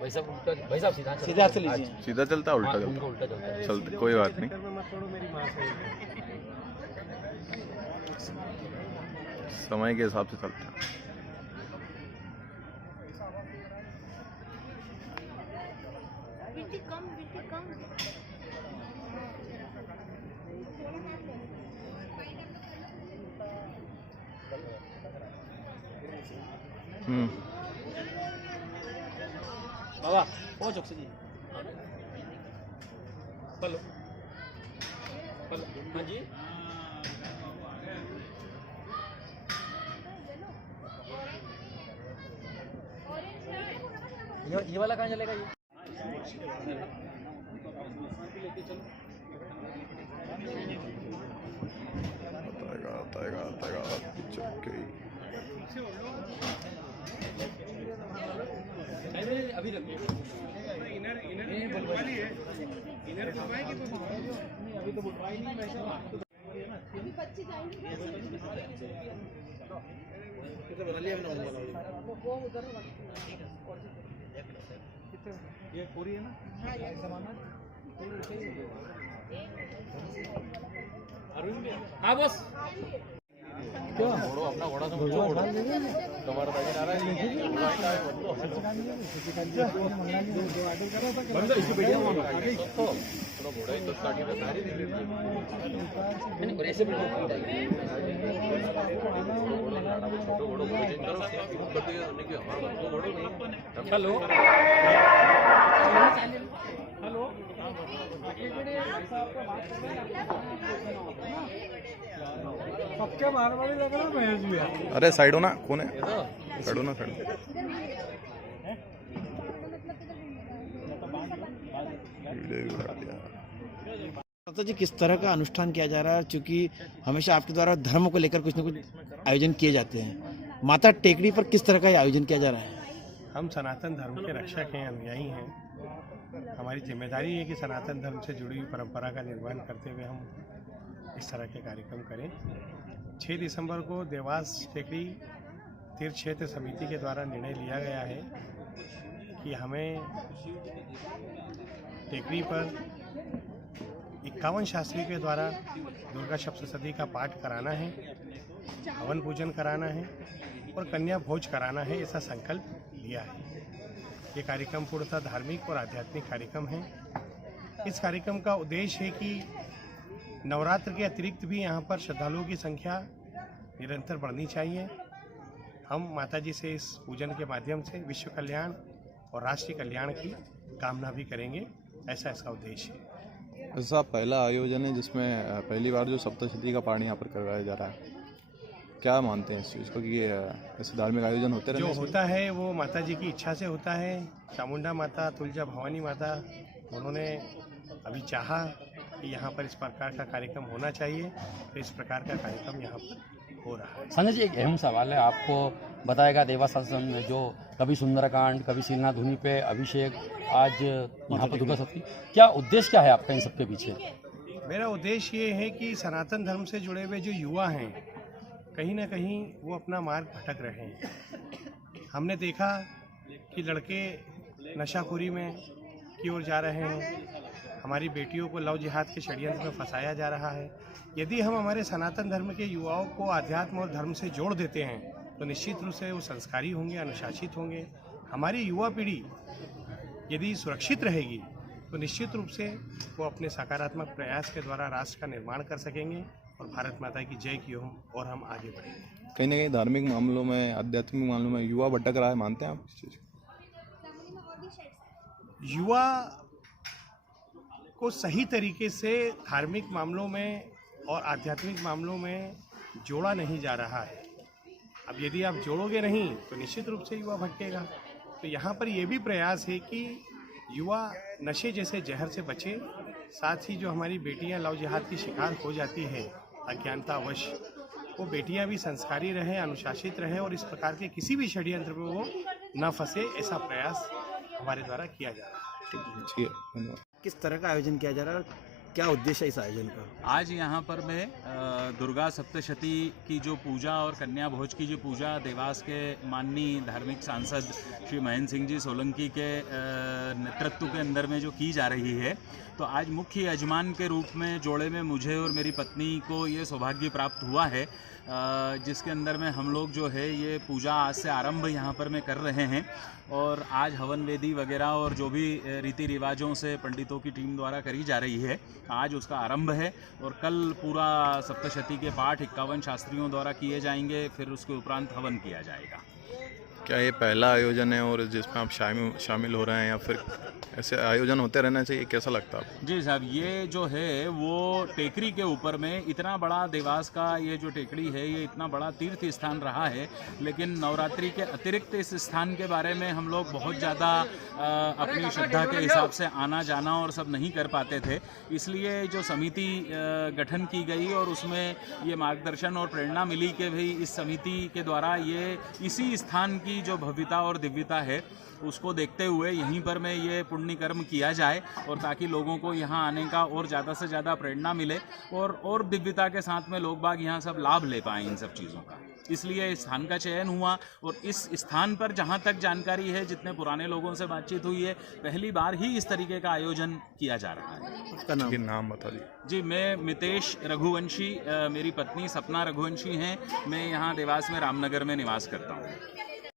भाई साहब सीधा चल लीजिए। सीधा चलता उल्टा चलता उल्टा चलता है। चलते कोई बात नहीं। समय के हिसाब से चलता है। बाबा वो चुक से जी हेलो हेलो हाँ जी ये वाला कहाँ चलेगा ये? आएगा चुपके ही। अभी अभी तो बुलवाई नहीं ये पूरी है ना हाँ बस घोड़ो अपना घोड़ा तुम्हारा हेलो हेलो सबके मारवाड़ी लग रहा महेश भैया। अरे साइड हो ना, कौन है साइड हो ना साइड। तो जी किस तरह का अनुष्ठान किया जा रहा है, क्योंकि हमेशा आपके द्वारा धर्म को लेकर कुछ न कुछ आयोजन किए जाते हैं, माता टेकड़ी पर किस तरह का आयोजन किया जा रहा है? हम सनातन धर्म के रक्षक हैं, अनुयायी हैं। हमारी जिम्मेदारी है कि सनातन धर्म से जुड़ी हुई परंपरा का निर्वहन करते हुए हम इस तरह के कार्यक्रम करें। 6 दिसंबर को देवास टेकड़ी तीर्थ क्षेत्र समिति के द्वारा निर्णय लिया गया है कि हमें टेकड़ी पर 51 शास्त्री के द्वारा दुर्गा सप्तशती का पाठ कराना है, हवन पूजन कराना है और कन्या भोज कराना है, ऐसा संकल्प लिया है। ये कार्यक्रम पूर्णतः धार्मिक और आध्यात्मिक कार्यक्रम है। इस कार्यक्रम का उद्देश्य है कि नवरात्र के अतिरिक्त भी यहाँ पर श्रद्धालुओं की संख्या निरंतर बढ़नी चाहिए। हम माताजी से इस पूजन के माध्यम से विश्व कल्याण और राष्ट्रीय कल्याण की कामना भी करेंगे, ऐसा इसका उद्देश्य है। ऐसा पहला आयोजन है जिसमें पहली बार जो सप्तशती का पाठ यहाँ पर करवाया जा रहा है, क्या मानते हैं इस चीज़ को कि ऐसे धार्मिक आयोजन होते रहते हैं? जो होता है वो माता जी की इच्छा से होता है। चामुंडा माता, तुलजा भवानी माता, उन्होंने अभी चाहा कि यहाँ पर इस प्रकार का कार्यक्रम होना चाहिए, तो इस प्रकार का कार्यक्रम यहाँ पर हो रहा है। संजय जी, एक अहम सवाल है, आपको बताएगा देवास शासन में जो कभी सुंदरकांड, कभी सीलना धुनी पे अभिषेक, आज यहाँ पर दुर्गा सप्तमी, क्या उद्देश्य क्या है आपका इन सबके पीछे? मेरा उद्देश्य ये है कि सनातन धर्म से जुड़े हुए जो युवा हैं, कहीं ना कहीं वो अपना मार्ग भटक रहे हैं। हमने देखा कि लड़के नशाखोरी में की ओर जा रहे हैं, हमारी बेटियों को लव जिहाद के षड्यंत्र में फंसाया जा रहा है। यदि हम हमारे सनातन धर्म के युवाओं को आध्यात्म और धर्म से जोड़ देते हैं तो निश्चित रूप से वो संस्कारी होंगे, अनुशासित होंगे। हमारी युवा पीढ़ी यदि सुरक्षित रहेगी तो निश्चित रूप से वो अपने सकारात्मक प्रयास के द्वारा राष्ट्र का निर्माण कर सकेंगे और भारत माता की जय की हो और हम आगे बढ़ेंगे। कहीं ना कहीं धार्मिक मामलों में, आध्यात्मिक मामलों में युवा भटक रहा है, मानते हैं आप इस चीज़ को? युवा को सही तरीके से धार्मिक मामलों में और आध्यात्मिक मामलों में जोड़ा नहीं जा रहा है। अब यदि आप जोड़ोगे नहीं तो निश्चित रूप से युवा भटकेगा। तो यहाँ पर यह भी प्रयास है कि युवा नशे जैसे जहर से बचे, साथ ही जो हमारी बेटियां लव जिहाद की शिकार हो जाती है अज्ञानतावश, वो बेटियां भी संस्कारी रहे, अनुशासित रहे और इस प्रकार के किसी भी षड्यंत्र में वो न फंसे, ऐसा प्रयास हमारे द्वारा किया जा रहा है। ठीक है, धन्यवाद। किस तरह का आयोजन किया जा रहा है, क्या उद्देश्य है इस आयोजन का? आज यहाँ पर मैं दुर्गा सप्तशती की जो पूजा और कन्या भोज की जो पूजा देवास के माननीय धार्मिक सांसद श्री महेंद्र सिंह जी सोलंकी के नेतृत्व के अंदर में जो की जा रही है, तो आज मुख्य यजमान के रूप में जोड़े में मुझे और मेरी पत्नी को ये सौभाग्य प्राप्त हुआ है, जिसके अंदर में हम लोग जो है ये पूजा आज से आरंभ यहाँ पर में कर रहे हैं। और आज हवन वेदी वगैरह और जो भी रीति रिवाजों से पंडितों की टीम द्वारा करी जा रही है, आज उसका आरंभ है। और कल पूरा सप्तशती के पाठ 51 शास्त्रियों द्वारा किए जाएंगे, फिर उसके उपरांत हवन किया जाएगा। क्या ये पहला आयोजन है और जिसमें आप शामिल हो रहे हैं, या फिर ऐसे आयोजन होते रहना चाहिए, कैसा लगता है आपको? जी साहब, ये जो है वो टेकरी के ऊपर में इतना बड़ा देवास का ये जो टेकड़ी है, ये इतना बड़ा तीर्थ स्थान रहा है, लेकिन नवरात्रि के अतिरिक्त इस स्थान के बारे में हम लोग बहुत ज़्यादा अपनी श्रद्धा के हिसाब से आना जाना और सब नहीं कर पाते थे। इसलिए जो समिति गठन की गई और उसमें ये मार्गदर्शन और प्रेरणा मिली कि भाई इस समिति के द्वारा ये इसी स्थान की जो भव्यता और दिव्यता है उसको देखते हुए यहीं पर में ये पुण्य कर्म किया जाए, और ताकि लोगों को यहाँ आने का और ज़्यादा से ज़्यादा प्रेरणा मिले और दिव्यता के साथ में लोग बाग यहाँ सब लाभ ले पाएँ इन सब चीज़ों का। इसलिए इस स्थान का चयन हुआ। और इस स्थान पर जहाँ तक जानकारी है, जितने पुराने लोगों से बातचीत हुई है, पहली बार ही इस तरीके का आयोजन किया जा रहा है। उसका नाम बता दीजिए। जी, मैं मितेश रघुवंशी, मेरी पत्नी सपना रघुवंशी हैं। मैं यहाँ देवास में रामनगर में निवास करता हूँ।